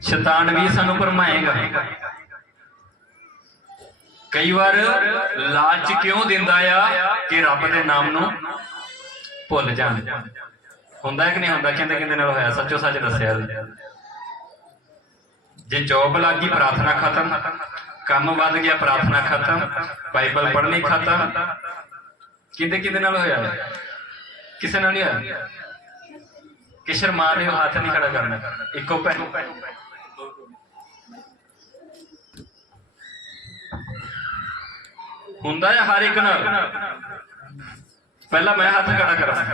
S1: ਸ਼ੈਤਾਨ ਵੀ ਸਾਨੂੰ ਭਰਮਾਏਗਾ। ਕਈ ਵਾਰ ਲਾਲਚ ਕਿਉਂ ਦਿੰਦਾ ਆ ਕਿ ਰੱਬ ਦੇ ਨਾਮ ਨੂੰ ਭੁੱਲ ਜਾਣ? ਹੁੰਦਾ ਕਿ ਨਹੀਂ ਹੁੰਦਾ? ਕਹਿੰਦੇ ਕਹਿੰਦੇ ਨਾਲ ਹੋਇਆ? ਸੱਚੋ ਸੱਚ ਦੱਸਿਆ ਜੇ। ਜੋਬ ਲੱਗ ਗਈ ਪ੍ਰਾਰਥਨਾ ਖਤਮ। ਕੰਮ ਵੱਧ ਗਿਆ, ਪ੍ਰਾਰਥਨਾ ਖਤਮ। ਬਾਈਬਲ ਪੜ੍ਹਨੀ ਖਤਮ। ਕਿਹਦੇ ਕਿਹਦੇ ਨਾਲ ਹੋਇਆ? ਕਿਸੇ ਨਾਲ ਨਹੀਂ ਹੋਇਆ? ਕਿਸ਼ਰ ਮਾਰ ਰਹੇ ਹੱਥ ਨਹੀਂ ਖੜਾ ਕਰਨਾ। ਇੱਕੋ ਪੈ ਹੁੰਦਾ ਹੈ ਹਰ ਇੱਕ ਨਾਲ। ਪਹਿਲਾਂ ਮੈਂ ਹੱਥ ਖੜਾ ਕਰਾਂ।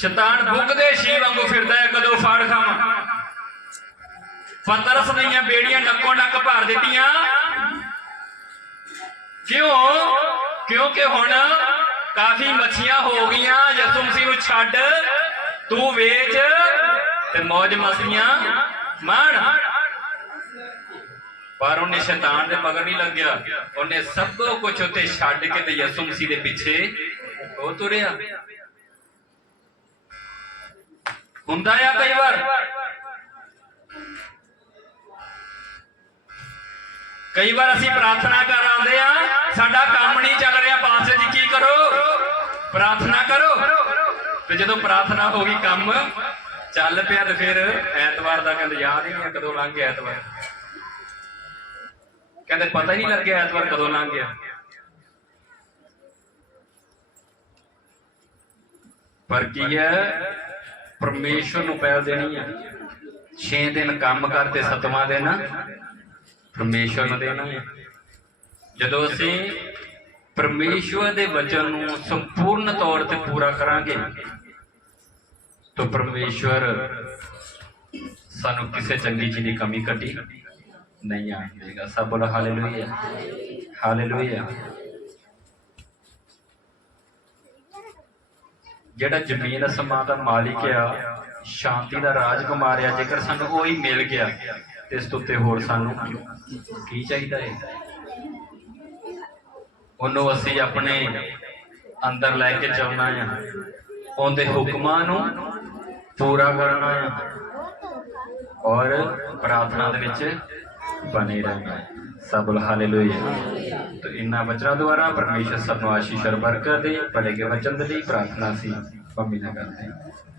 S1: ਸ਼ੈਤਾਨ ਭੁੱਖਦੇ ਸ਼ੀ ਵਾਂਗੂ ਫਿਰਦਾ ਹੈ, ਕਦੋਂ ਫਾੜ ਖਾਵਾਂ। ਪਤਰਸ ਦੀਆਂ ਬੇੜੀਆਂ ਨੱਕੋ ਨੱਕ ਭਰ ਦਿੱਤੀਆਂ। ਕਿਉਂ? ਕਿਉਂਕਿ ਹੁਣ ਕਾਫੀ ਮੱਛੀਆਂ ਹੋ ਗਈਆਂ, ਯਿਸੂ ਮਸੀਹ ਨੂੰ ਛੱਡ, ਤੂੰ ਵੇਚ ਤੇ ਮौज ਮਸਤੀਆਂ ਮਾਣ ਪਰ ਉਹਨੇ ਸ਼ੈਤਾਨ ਦੇ ਮਗਰ ਨਹੀਂ ਲੱਗਿਆ। ਉਹਨੇ ਸਭ ਕੁਝ ਉੱਤੇ ਛੱਡ ਕੇ ਤੇ ਯਿਸੂ ਮਸੀਹ ਦੇ ਪਿੱਛੇ ਉਹ ਤੁਰਿਆ। ਹੁੰਦਾ ਆ ਕਈ ਵਾਰ? ਕਈ ਵਾਰ ਅਸੀਂ ਪ੍ਰਾਰਥਨਾ ਕਰ ਆਉਂਦੇ ਆ ਸਾਡਾ ਕੰਮ ਨਹੀਂ ਚੱਲ ਰਿਹਾ ਪਾਸੇ ਜੀ ਕੀ ਕਰੋ? ਪ੍ਰਾਰਥਨਾ ਕਰੋ। ਤੇ ਜਦੋਂ ਪ੍ਰਾਰਥਨਾ ਹੋ ਗਈ, ਕੰਮ ਚੱਲ ਪਿਆ ਤੇ ਫਿਰ ਐਤਵਾਰ ਦਾ ਕਹਿੰਦੇ ਯਾਦ ਹੀ ਨਹੀਂ ਕਦੋਂ ਲੰਘ ਗਿਆ ਐਤਵਾਰ। ਕਹਿੰਦੇ ਪਤਾ ਹੀ ਨਹੀਂ ਲੱਗਿਆ ਐਤਵਾਰ ਕਦੋਂ ਲੰਘ ਗਿਆ। ਪਰ ਕੀ ਹੈ? ਪਰਮੇਸ਼ਵਰ ਨੂੰ ਪਹਿਲ ਦੇਣੀ ਹੈ 6 ਦਿਨ ਕੰਮ ਕਰਦੇ ਸਤਵਾਂ ਦਿਨ ਪਰਮੇਸ਼ਵਰ ਨੂੰ ਦੇਣਾ ਹੈ ਜਦੋਂ ਅਸੀਂ ਪਰਮੇਸ਼ਵਰ ਦੇ ਵਚਨ ਨੂੰ ਸੰਪੂਰਨ ਤੌਰ ਤੇ ਪੂਰਾ ਕਰਾਂਗੇ, ਤਾਂ ਪਰਮੇਸ਼ਵਰ ਸਾਨੂੰ ਕਿਸੇ ਚੰਗੀ ਚੀਜ਼ ਦੀ ਕਮੀ ਘਟੀ ਨਹੀਂ ਆਉਣ ਦੇਗਾ ਸਭ ਬੋਲੋ, ਹਾਲੇਲੂਇਆ। ਹਾਲੇਲੂਇਆ। ਜਿਹੜਾ ਜ਼ਮੀਨ ਅਸਮਾਨ ਦਾ ਮਾਲਿਕ ਆ, ਸ਼ਾਂਤੀ ਦਾ ਰਾਜਕੁਮਾਰ ਆ, ਜੇਕਰ ਸਾਨੂੰ ਉਹ ਹੀ ਮਿਲ ਗਿਆ, ਤੇ ਇਸ ਤੋਂ ਉੱਤੇ ਹੋਰ ਸਾਨੂੰ ਕੀ ਚਾਹੀਦਾ ਹੈ ਉਹਨੂੰ ਅਸੀਂ ਆਪਣੇ ਅੰਦਰ ਲੈ ਕੇ ਚੱਲਣਾ ਆ। ਉਹਦੇ ਹੁਕਮਾਂ ਨੂੰ ਪੂਰਾ ਕਰਨਾ ਆ। ਔਰ ਪ੍ਰਾਰਥਨਾ ਦੇ ਵਿੱਚ ਬਣੇ ਰਹਿਣਾ ਹੈ सब हालेलुया तो इन्ना वचनों द्वारा परमेश्वर सब आशीष और बरकत दे पढ़े गए वचन दी प्रार्थना सी मम्मी ना करते हैं